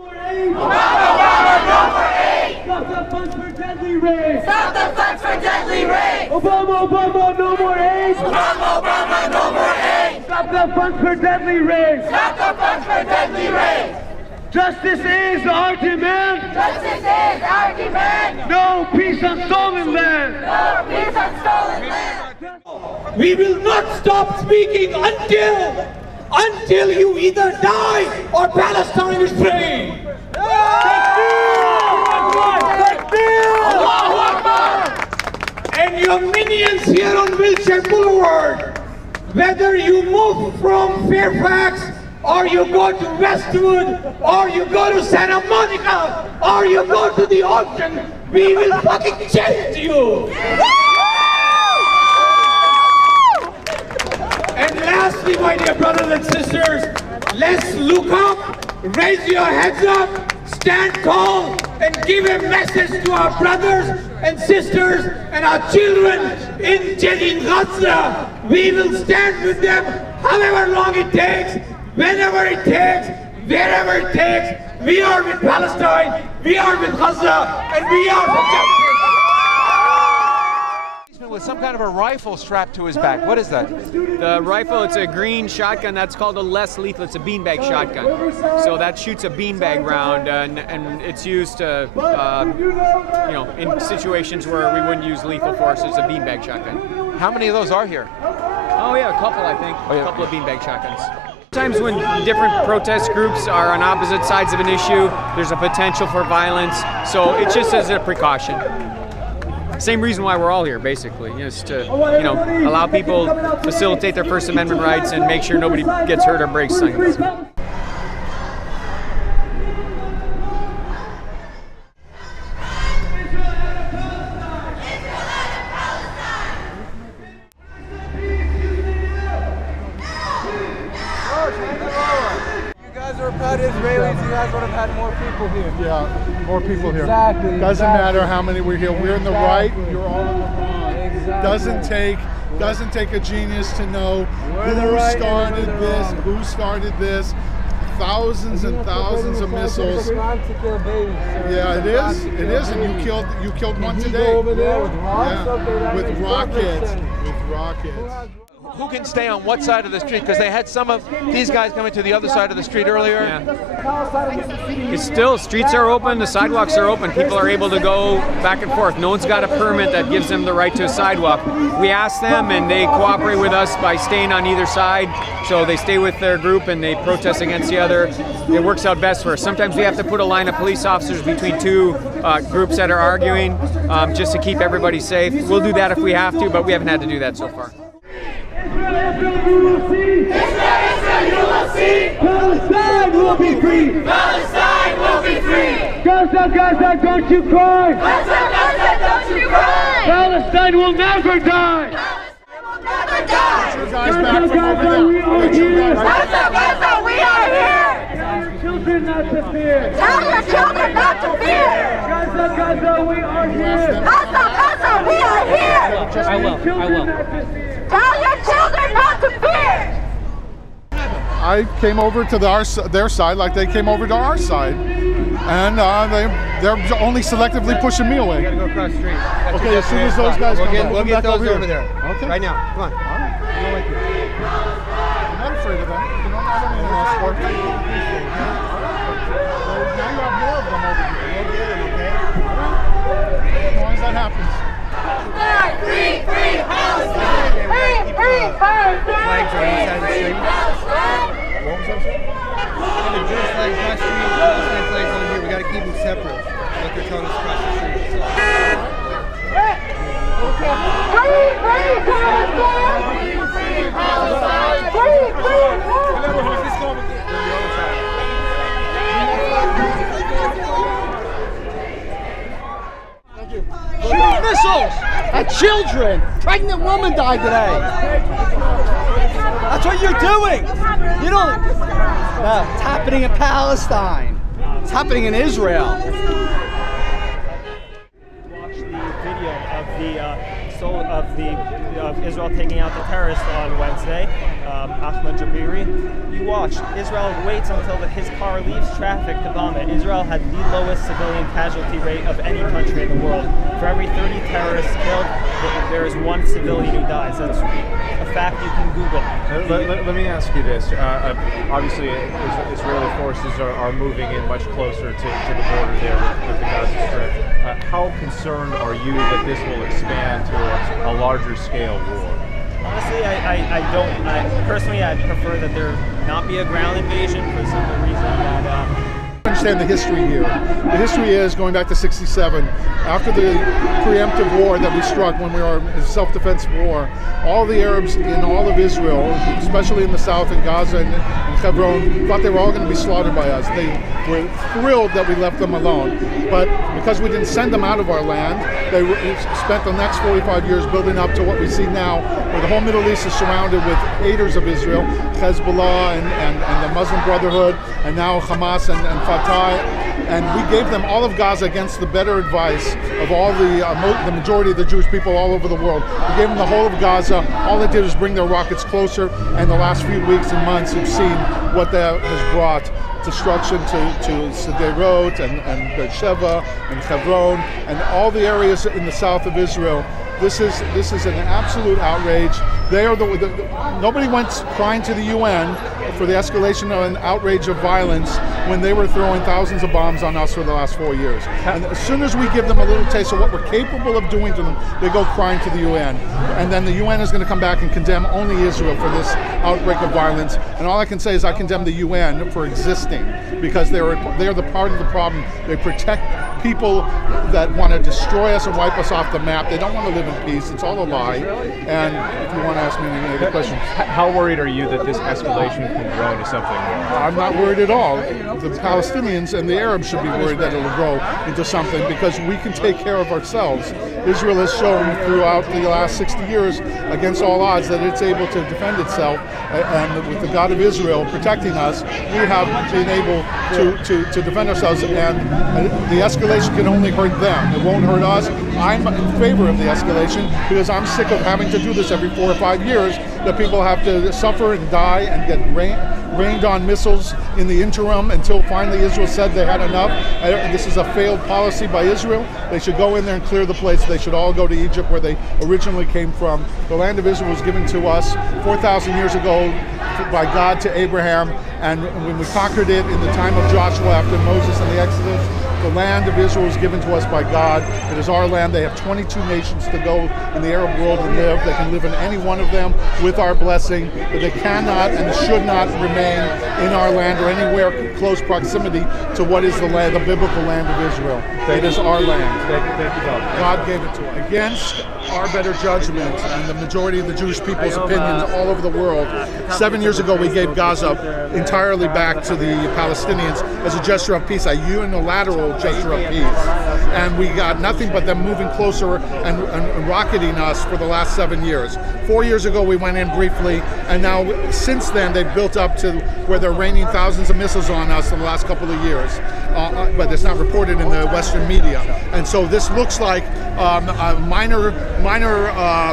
Obama, no more aid! Stop the funds for deadly rape! Stop the funds for deadly rape! Obama, no more aid! Obama, no more aid! Stop the funds for deadly rape! Stop the funds for deadly rape! Justice is our demand! Justice is our demand! No peace on stolen land! No peace on stolen land! We will not stop speaking until you either die or Palestine is free! Allahu Akbar! And your minions here on Wilshire Boulevard, whether you move from Fairfax, or you go to Westwood, or you go to Santa Monica, or you go to the ocean, we will fucking chase you! And lastly, my dear brothers and sisters, let's look up, raise your heads up, stand tall, and give a message to our brothers and sisters and our children in Gaza. We will stand with them however long it takes, whenever it takes, wherever it takes. We are with Palestine, we are with Gaza, and we are for justice. With some kind of a rifle strapped to his back. What is that? The rifle, it's a green shotgun. That's called a less lethal. It's a beanbag shotgun. So that shoots a beanbag round, and it's used to, you know, in situations where we wouldn't use lethal force. It's a beanbag shotgun. How many of those are here? Oh yeah, a couple, I think. A couple of beanbag shotguns. Sometimes when different protest groups are on opposite sides of an issue, there's a potential for violence. So it's just as a precaution. Same reason why we're all here, basically, is to, you know, allow people facilitate their First Amendment rights and make sure nobody gets hurt or breaks things. You guys are proud Israelis, you guys would have had more people here. Yeah, more people here. Exactly. Doesn't matter how many we're here. We're in the right, you're all in the wrong. Exactly. Doesn't take a genius to know who started this. Thousands and thousands of missiles. Yeah, it is. It is, and you killed one today. Over there with rockets. With rockets. Who can stay on what side of the street? Because they had some of these guys coming to the other side of the street earlier. Yeah. It's still, streets are open, the sidewalks are open, people are able to go back and forth. No one's got a permit that gives them the right to a sidewalk. We ask them and they cooperate with us by staying on either side. So they stay with their group and they protest against the other. It works out best for us. Sometimes we have to put a line of police officers between two groups that are arguing just to keep everybody safe. We'll do that if we have to, but we haven't had to do that so far. Israel, you will see! Palestine will be free! Palestine will be free! Gaza, Gaza, don't you cry! Gaza, Gaza, don't you cry! Palestine will never die! Palestine will never die! Gaza, Gaza, we are here! Gaza, Gaza, we are here! Tell your children not to fear! Tell your children not to fear! Gaza, Gaza, we are here! Gaza, Gaza, we are here! I will. Tell your children not to fear! I came over to their side like they came over to our side, and they're only selectively pushing me away. We gotta go across the street. Okay, as soon as those guys come back, we'll get those over there. Okay. Right now. Come on. I'm not afraid of them. You know, I don't mean to sport. Now you have more of them over here. We'll get them, okay? As long as that happens. Free, free Palestine! Free, free Palestine! Flags on each side of the street. What was that? The Jewish flags across the street, Palestine flags on here. We gotta keep them separate. What they're telling us across the street. Free, free Palestine! Free, free Palestine! Free, free Palestine! Shoot missiles at children. Pregnant woman died today. That's what you're doing. You don't. It's happening in Palestine. It's happening in Israel. Watch the video of Israel taking out the terrorists on Wednesday, Ahmed Jabiri. You watch, Israel waits until his car leaves traffic to bomb it. Israel had the lowest civilian casualty rate of any country in the world. For every 30 terrorists killed, there is one civilian who dies. That's a fact you can Google. Let me ask you this. Obviously, Israeli forces are moving in much closer to the border there with the Gaza Strip. How concerned are you that this will expand to a larger scale war? Honestly, I don't. Personally, I'd prefer that there not be a ground invasion for the simple reason that. Understand the history here. The history is going back to '67. After the preemptive war that we struck when we were in self-defense war, all the Arabs in all of Israel, especially in the south in Gaza and Hebron, thought they were all going to be slaughtered by us. They were thrilled that we left them alone. But because we didn't send them out of our land, they spent the next 45 years building up to what we see now, where the whole Middle East is surrounded with haters of Israel, Hezbollah and the Muslim Brotherhood, and now Hamas and Fatah, and we gave them all of Gaza against the better advice of all the majority of the Jewish people all over the world. We gave them the whole of Gaza. All they did was bring their rockets closer, and the last few weeks and months you've seen what that has brought. Destruction to Sderot and Beersheba and Hebron and all the areas in the south of Israel. This is an absolute outrage. They are nobody went crying to the UN for the escalation and outrage of violence when they were throwing thousands of bombs on us for the last 4 years. And as soon as we give them a little taste of what we're capable of doing to them, they go crying to the UN. And then the UN is going to come back and condemn only Israel for this outbreak of violence. And all I can say is I condemn the UN for existing, because they are the part of the problem. They protect people that want to destroy us and wipe us off the map. They don't want to live in peace. It's all a lie. And if you want to ask me any other questions. How worried are you that this escalation can grow into something more? I'm not worried at all. The Palestinians and the Arabs should be worried that it'll grow into something, because we can take care of ourselves. Israel has shown throughout the last 60 years, against all odds, that it's able to defend itself. And with the God of Israel protecting us, we have been able to defend ourselves. And the escalation can only hurt them. It won't hurt us. I'm in favor of the escalation because I'm sick of having to do this every 4 or 5 years, that people have to suffer and die and get rained on missiles in the interim until finally Israel said they had enough. This is a failed policy by Israel. They should go in there and clear the place. They should all go to Egypt, where they originally came from. The land of Israel was given to us 4,000 years ago by God to Abraham, and when we conquered it in the time of Joshua after Moses and the Exodus, the land of Israel was given to us by God. It is our land. They have 22 nations to go in the Arab world and live. They can live in any one of them with our blessing, but they cannot and should not remain in our land or anywhere close proximity to what is the land, the biblical land of Israel. It is our land. Thank you, God gave it to us. Against our better judgment and the majority of the Jewish people's opinions all over the world, 7 years ago we gave Gaza entirely back to the Palestinians as a gesture of peace, a unilateral gesture of peace. And we got nothing but them moving closer and rocketing us for the last 7 years. 4 years ago we went in briefly, and now since then they've built up to where they're raining thousands of missiles on us in the last couple of years. But it's not reported in the Western media. And so this looks like a minor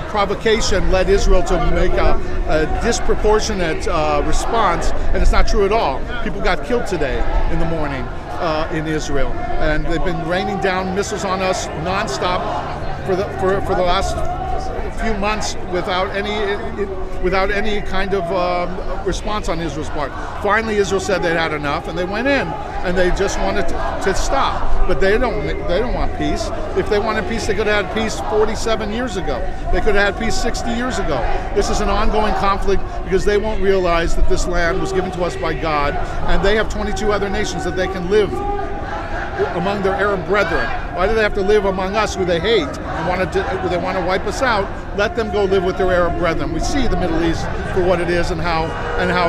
provocation led Israel to make a disproportionate response, and it's not true at all. People got killed today in the morning in Israel, and they've been raining down missiles on us nonstop for the last few months without any kind of response on Israel's part. Finally, Israel said they had enough, and they went in, and they just wanted to stop. But they don't want peace. If they wanted peace, they could have had peace 47 years ago. They could have had peace 60 years ago. This is an ongoing conflict because they won't realize that this land was given to us by God, and they have 22 other nations that they can live among their Arab brethren. Why do they have to live among us who they hate and they want to wipe us out? Let them go live with their Arab brethren. We see the Middle East for what it is and how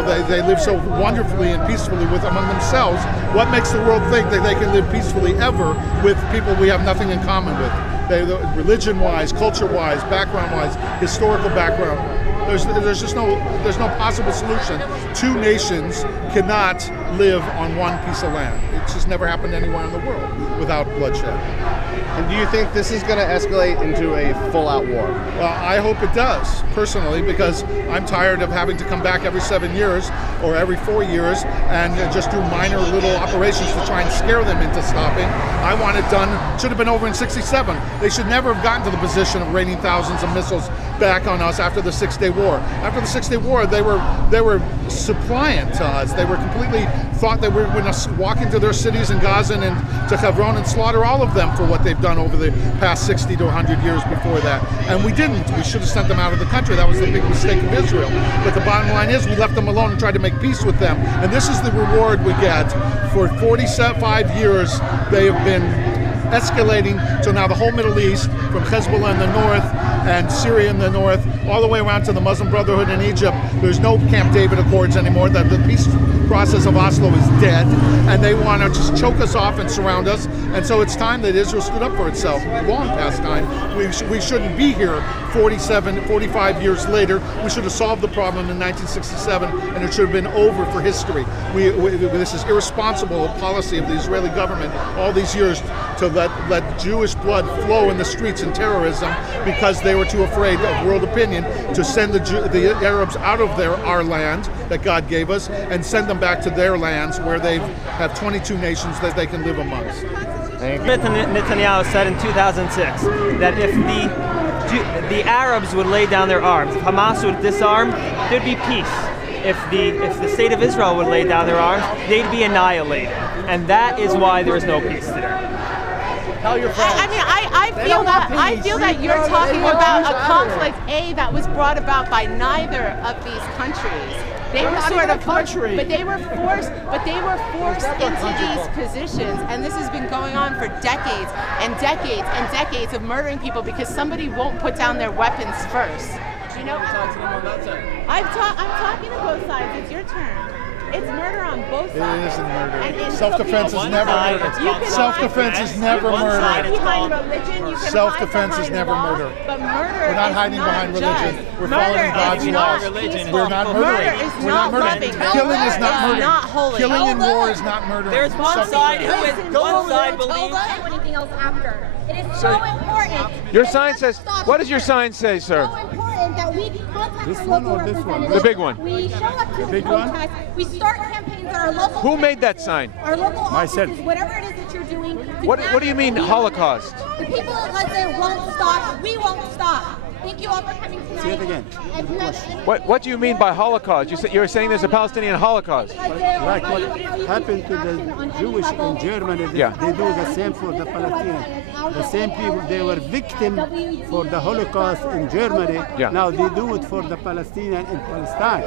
they live so wonderfully and peacefully among themselves. What makes the world think that they can live peacefully ever with people we have nothing in common with? Religion-wise, culture-wise, background-wise, historical background. There's just there's no possible solution. Two nations cannot live on one piece of land. It's just never happened anywhere in the world without bloodshed. And do you think this is going to escalate into a full-out war? Well, I hope it does, personally, because I'm tired of having to come back every 7 years or every 4 years and just do minor little operations to try and scare them into stopping. I want it done. Should have been over in '67. They should never have gotten to the position of raining thousands of missiles back on us after the 6-Day War. After the 6-Day War, they were suppliant to us. They were completely thought they were going to walk into their cities in Gaza and to Hebron and slaughter all of them for what they've done over the past 60 to 100 years before that. And we didn't. We should have sent them out of the country. That was the big mistake of Israel. But the bottom line is we left them alone and tried to make peace with them. And this is the reward we get. For 45 years, they have been escalating to now the whole Middle East, from Hezbollah in the north and Syria in the north, all the way around to the Muslim Brotherhood in Egypt. There's no Camp David Accords anymore. The peace process of Oslo is dead, and they want to just choke us off and surround us. And so it's time that Israel stood up for itself. Long past time. We shouldn't be here 45 years later. We should have solved the problem in 1967, and it should have been over for history. This is irresponsible policy of the Israeli government all these years to let Jewish blood flow in the streets in terrorism because they were too afraid of world opinion to send the Arabs out of our land that God gave us and send them back to their lands where they have 22 nations that they can live amongst. Netanyahu said in 2006 that if the Arabs would lay down their arms, if Hamas would disarm, there'd be peace. If the state of Israel would lay down their arms, they'd be annihilated. And that is why there is no peace today. Tell your friends. I feel that you're talking about a conflict, that was brought about by neither of these countries. They were sort of forced, but they were forced into these positions, and this has been going on for decades and decades and decades of murdering people because somebody won't put down their weapons first. You know, I'm talking to both sides. It's your turn. It's murder on both sides. It isn't murder. Self-defense is never murder. Self-defense is never murder. Self-defense is never murder. But murder We're not hiding behind religion. We're following God's laws. We're not murdering. We're not murdering. Killing is not murder. Killing in war is not murder. There's one side believes anything else after. It is so important. Your sign says, what does your sign say, sir? That we contact this our one local or this one? representatives. The big one. We show up to the protest. We start campaigns at our local. Who made that sign? Our local Myself. offices, whatever it is that you're doing. What do you mean Holocaust? The people of Gaza won't stop. We won't stop. Thank you all for coming tonight. Say it again. What do you mean by Holocaust? You're saying there's a Palestinian Holocaust. Like what happened to the Jewish in Germany, they do the same for the Palestinians. The same people, they were victims for the Holocaust in Germany. Yeah. Now they do it for the Palestinian in Palestine.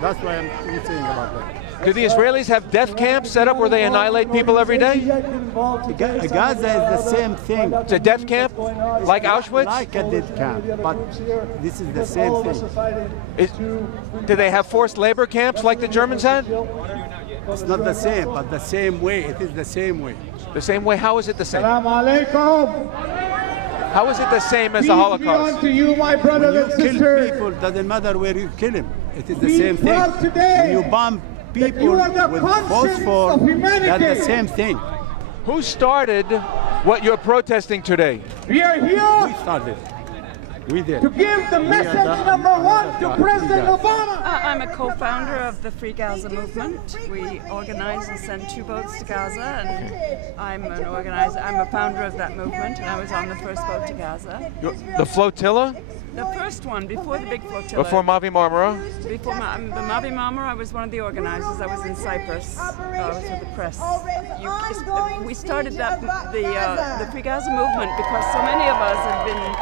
That's why I'm saying about that. Do the Israelis have death camps set up where they annihilate people every day? Gaza is the same thing. It's a death camp? Like Auschwitz? Like a death camp, but this is the same thing. Do they have forced labor camps like the Germans had? It's not the same, but the same way. It is the same way. The same way? How is it the same? Assalamu How is it the same as the Holocaust? to you, my brothers and When you kill sisters. people, doesn't matter where you kill them. It is the We same thing. trust today When you bomb people you are the with conscience phosphor, of humanity. that's the same thing. Who started what you're protesting today? We are here We started. We did. to give the message number one to President Obama. I'm a co-founder of the Free Gaza movement. We organize and send 2 boats to Gaza, and I'm an organizer. I'm a founder of that movement, and I was on the first boat to Gaza. The flotilla? The first one, before the big flotilla. Before Mavi Marmara? Before the Mavi Marmara, I was one of the organizers. I was in Cyprus. I was with the press. We started the Free Gaza movement because so many of us have been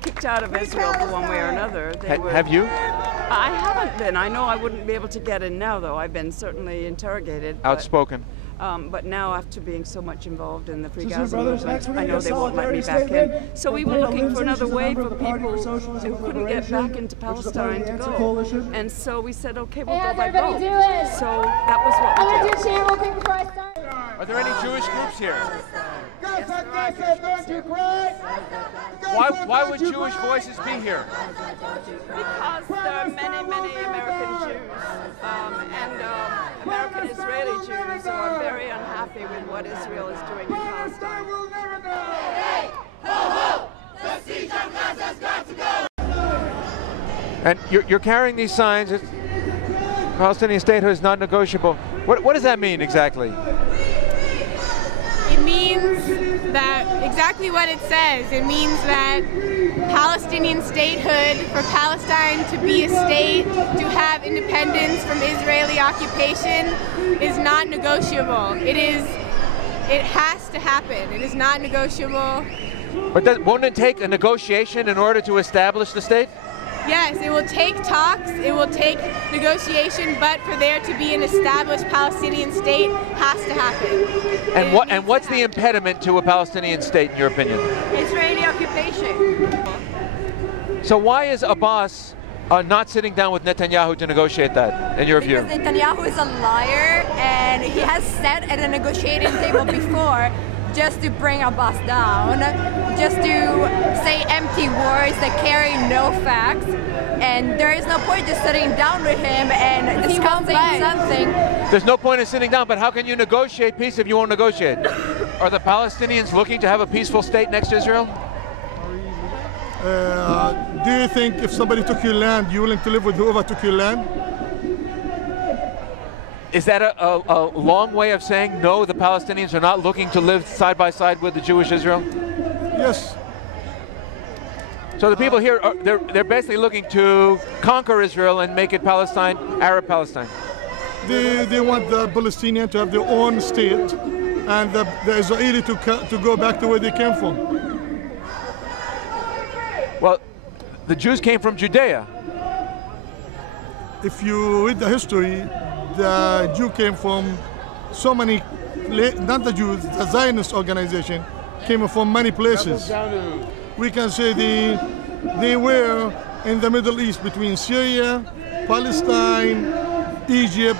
kicked out of Israel for one way or another. Have you? I haven't been. I know I wouldn't be able to get in now, though. I've been certainly interrogated. Outspoken. But now, after being so much involved in the Free Gaza movement, I know they won't let me back in. So we were looking for another way for people who couldn't get back into Palestine to go. And so we said, okay, we'll go by boat. So that was what we did. Are there any Jewish groups here? Gaza, Gaza, don't you cry! Why would Jewish voices be here? Because there are many, many American Jews and American Israeli Jews who are very unhappy with what Israel is doing in Palestine. Hey, ho, ho! The siege of Gaza's got to go! And you're carrying these signs. Palestinian statehood is not negotiable. What does that mean exactly? It means that exactly what it says. It means that Palestinian statehood, for Palestine to be a state, to have independence from Israeli occupation, is not negotiable. It has to happen. It is not negotiable. But won't it take a negotiation in order to establish the state? Yes, it will take talks, it will take negotiation, but for there to be an established Palestinian state has to happen. And what's the impediment to a Palestinian state, in your opinion? Israeli occupation. So why is Abbas not sitting down with Netanyahu to negotiate that, in your view? Because Netanyahu is a liar, and he has sat at a negotiating table before just to bring Abbas down, just to say empty words that carry no facts, and there is no point just sitting down with him and discussing something. There's no point in sitting down, but how can you negotiate peace if you won't negotiate? Are the Palestinians looking to have a peaceful state next to Israel? Do you think if somebody took your land, you're willing to live with whoever took your land? Is that a long way of saying no, the Palestinians are not looking to live side by side with the Jewish Israel? Yes. So the people here, they're basically looking to conquer Israel and make it Palestine, Arab Palestine. They want the Palestinian to have their own state and the Israeli to go back to where they came from. Well, the Jews came from Judea. If you read the history, the Jew came from so many, not the Jews, the Zionist organization came from many places. We can say they were in the Middle East between Syria, Palestine, Egypt,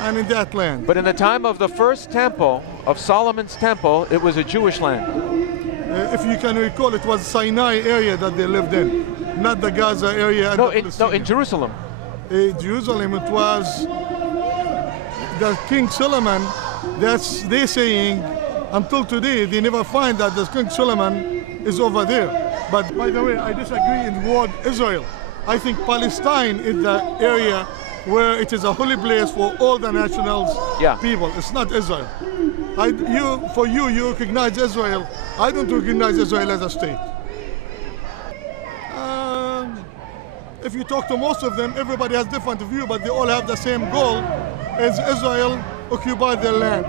and in that land. But in the time of the first temple, of Solomon's temple, it was a Jewish land. If you can recall, it was Sinai area that they lived in, not the Gaza area. No, in Jerusalem. Jerusalem, it was the King Solomon. They're saying until today they never find that the King Solomon is over there. But by the way, I disagree in the word Israel. I think Palestine is the area where it is a holy place for all the nationals, people. It's not Israel. You recognize Israel. I don't recognize Israel as a state. If you talk to most of them, everybody has different view, but they all have the same goal, as Israel occupy their land.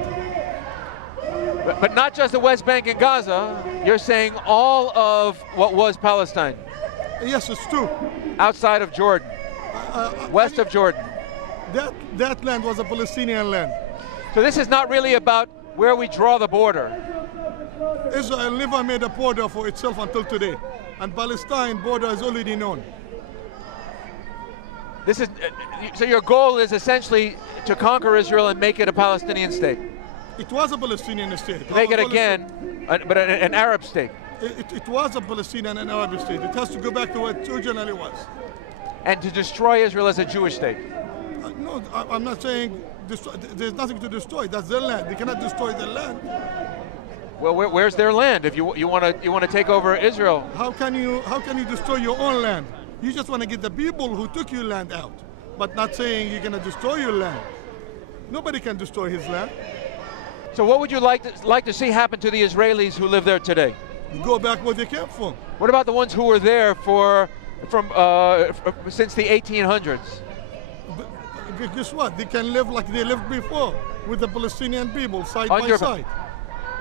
But not just the West Bank and Gaza, you're saying all of what was Palestine. Yes, it's true. Outside of Jordan, west of Jordan. That land was a Palestinian land. So this is not really about where we draw the border. Israel never made a border for itself until today, and Palestine border is already known. This is so your goal is essentially to conquer Israel and make it a Palestinian state. It was a Palestinian state. To make it again, but an Arab state. It was a Palestinian and Arab state. It has to go back to what it originally was. And to destroy Israel as a Jewish state. No, I'm not saying there's nothing to destroy. That's their land. They cannot destroy their land. Well, where's their land? If you want to take over Israel, how can you destroy your own land? You just want to get the people who took your land out, but not saying you're going to destroy your land. Nobody can destroy his land. So what would you like to see happen to the Israelis who live there today? Go back where they came from. What about the ones who were there since the 1800s? But guess what? They can live like they lived before with the Palestinian people side by side.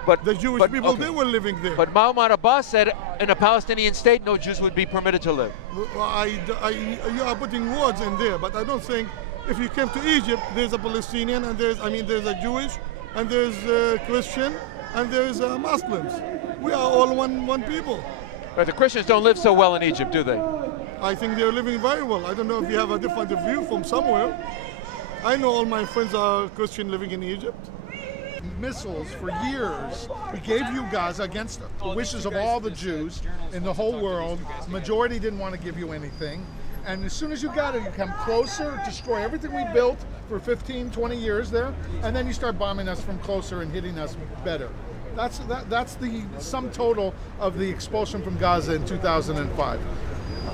But the Jewish people, they were living there. But Mahmoud Abbas said in a Palestinian state, no Jews would be permitted to live. You are putting words in there, but I don't think if you came to Egypt, there's a Palestinian and there's a Jewish and there's a Christian and there's Muslims. We are all one people. But the Christians don't live so well in Egypt, do they? I think they're living very well. I don't know if you have a different view from somewhere. I know all my friends are Christian living in Egypt. missiles for years. We gave you Gaza against the wishes of all the Jews in the whole world. The majority didn't want to give you anything. And as soon as you got it, you come closer, destroy everything we built for 15, 20 years there, and then you start bombing us from closer and hitting us better. That's the sum total of the expulsion from Gaza in 2005.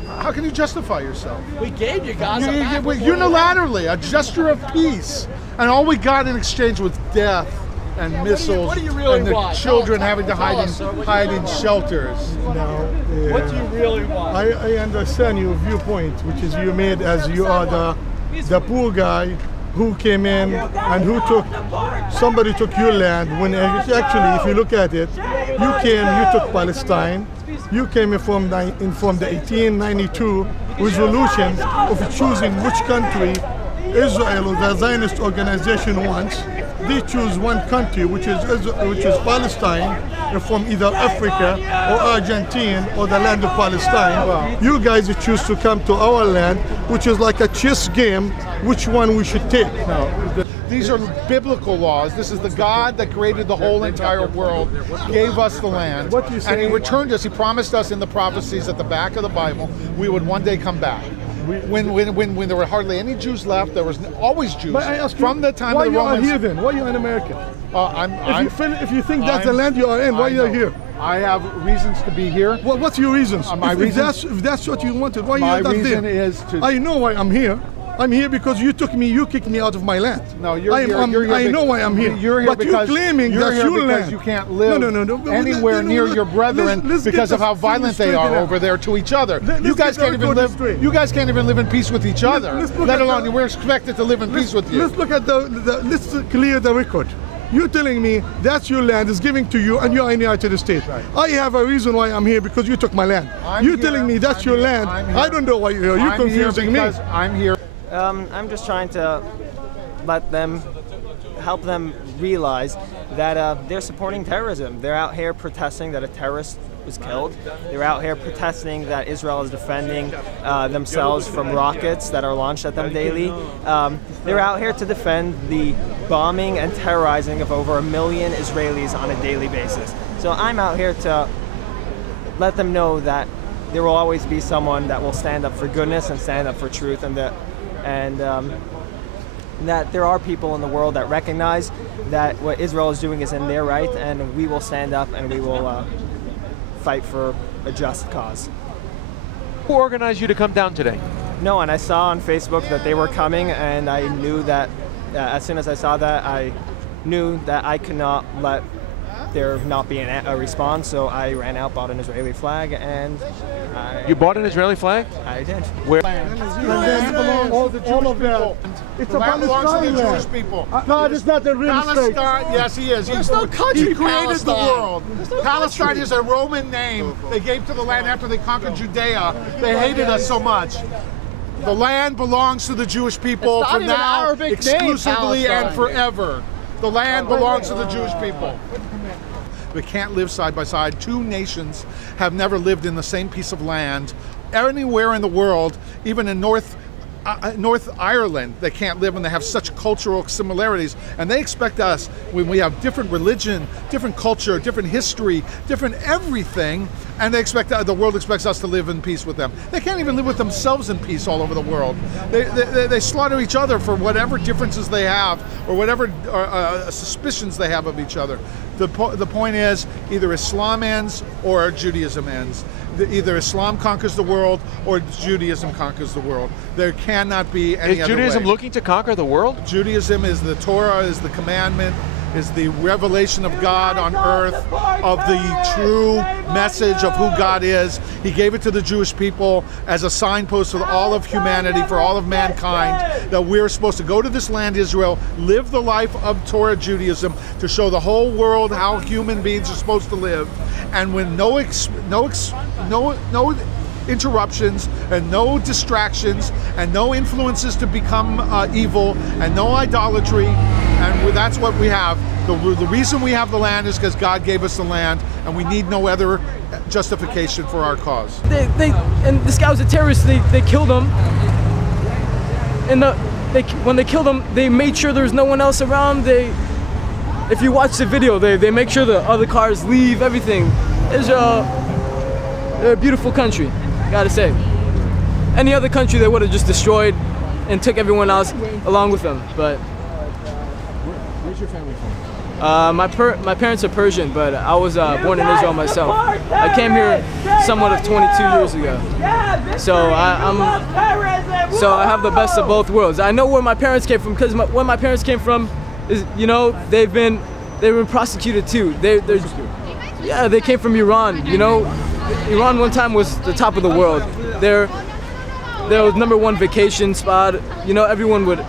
How can you justify yourself? We gave you Gaza back unilaterally, a gesture of peace, and all we got in exchange was death and missiles, what do you really and the want? children having to hide in shelters. No, What do you really want? I understand your viewpoint, which is you made as you are the poor guy who came in and who somebody took your land, when actually, if you look at it, you took Palestine, you came in from the 1892 resolution of choosing which country Israel or the Zionist organization wants. They choose one country, which is Palestine, from either Africa or Argentina or the land of Palestine. Well, you guys choose to come to our land, which is like a chess game, which one we should take. No, these are biblical laws. This is the God that created the whole entire world, gave us the land, and he returned us. He promised us in the prophecies at the back of the Bible we would one day come back. When there were hardly any Jews left, there was always Jews. But I ask from the time of the Romans. Why you are here then? Why are you in America? If you think that's the land you are in, why are you here? I have reasons to be here. Well, what's your reasons? If that's what you wanted, why are you not there? My reason is to... I know why I'm here. I'm here because you kicked me out of my land. No, you're here. I know why I'm here. You're here but because you're claiming that's your land. You can't live anywhere near your brethren because of how violent they are over there to each other. You guys can't even live. You guys can't even live in peace with each other. Let alone we're expected to live in peace with you. Let's look at let's clear the record. You're telling me that's your land is giving to you and you're in the United States. Right. I have a reason why I'm here because you took my land. You're telling me that's your land. I don't know why you're here. You're confusing me. I'm here. I'm just trying to help them realize that they're supporting terrorism. They're out here protesting that a terrorist was killed. They're out here protesting that Israel is defending themselves from rockets that are launched at them daily. They're out here to defend the bombing and terrorizing of over 1 million Israelis on a daily basis. So I'm out here to let them know that there will always be someone that will stand up for goodness and stand up for truth, and that there are people in the world that recognize that what Israel is doing is in their right, and we will stand up and we will fight for a just cause. Who organized you to come down today? No, and I saw on Facebook that they were coming, and I knew that as soon as I saw that, I knew that I could not let there not be a response, so I ran out, bought an Israeli flag, and You bought an Israeli flag? I did. Where? All the Jewish people. It's the land belongs to the Jewish people. God is not the real state. Palestine, yes, he is. There's no country, He created the Palestine. world. Palestine is a Roman name they gave to the land after they conquered Judea. They hated us so much. The land belongs to the Jewish people It's not from even now, Arabic exclusively name, and forever. The land belongs to the Jewish people. We can't live side by side. Two nations have never lived in the same piece of land anywhere in the world, even in North Ireland. They can't live, and they have such cultural similarities. And they expect us, when we have different religion, different culture, different history, different everything, and they expect the world expects us to live in peace with them. They can't even live with themselves in peace all over the world. They slaughter each other for whatever differences they have or whatever suspicions they have of each other. The point is, either Islam ends or Judaism ends. Either Islam conquers the world or Judaism conquers the world. There cannot be any other way. Is Judaism looking to conquer the world? Judaism is the Torah, is the commandment, is the revelation of God on earth, of the true message of who God is. He gave it to the Jewish people as a signpost for all of humanity, for all of mankind, that we're supposed to go to this land, Israel, live the life of Torah Judaism to show the whole world how human beings are supposed to live. And with no interruptions and no distractions and no influences to become evil and no idolatry, and that's what we have. The reason we have the land is because God gave us the land, and we need no other justification for our cause. And this guy was a terrorist. They killed him, and when they killed him, they made sure there was no one else around. if you watch the video, they make sure the other cars leave, everything. Israel, they're a beautiful country, gotta say. Any other country they would have just destroyed and took everyone else along with them, but. Where's your family from? My parents are Persian, but I was born in Israel myself. I came here somewhat of 22 years ago, so I have the best of both worlds. I know where my parents came from because where my parents came from is, you know, they've been prosecuted too. Yeah, they came from Iran. You know, Iran one time was the top of the world. There was #1 vacation spot. You know, everyone would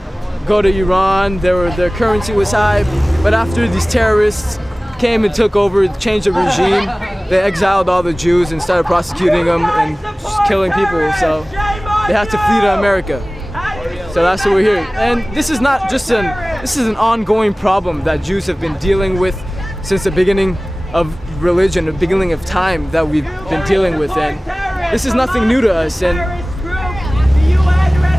go to Iran. Their currency was high, but after these terrorists came and took over, changed the regime, they exiled all the Jews and started prosecuting them and just killing people. So they had to flee to America. So that's why we're here. And this is not just this is an ongoing problem that Jews have been dealing with since the beginning of religion, the beginning of time that we've been dealing with. And this is nothing new to us. And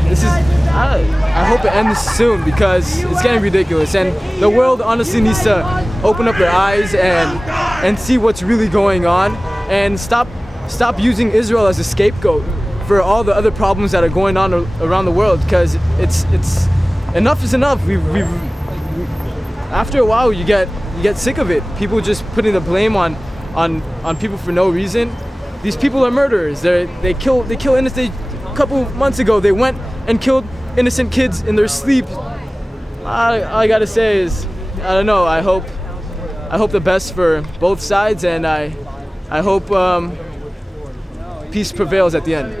this is, I hope it ends soon because it's getting ridiculous. And the world honestly needs to open up their eyes and see what's really going on and stop using Israel as a scapegoat for all the other problems that are going on around the world, because it's enough is enough. After a while you get sick of it. People just putting the blame on people for no reason. These people are murderers. They kill innocent. A couple months ago they went and killed innocent kids in their sleep. All I gotta say is, I don't know, I hope the best for both sides, and I hope peace prevails at the end.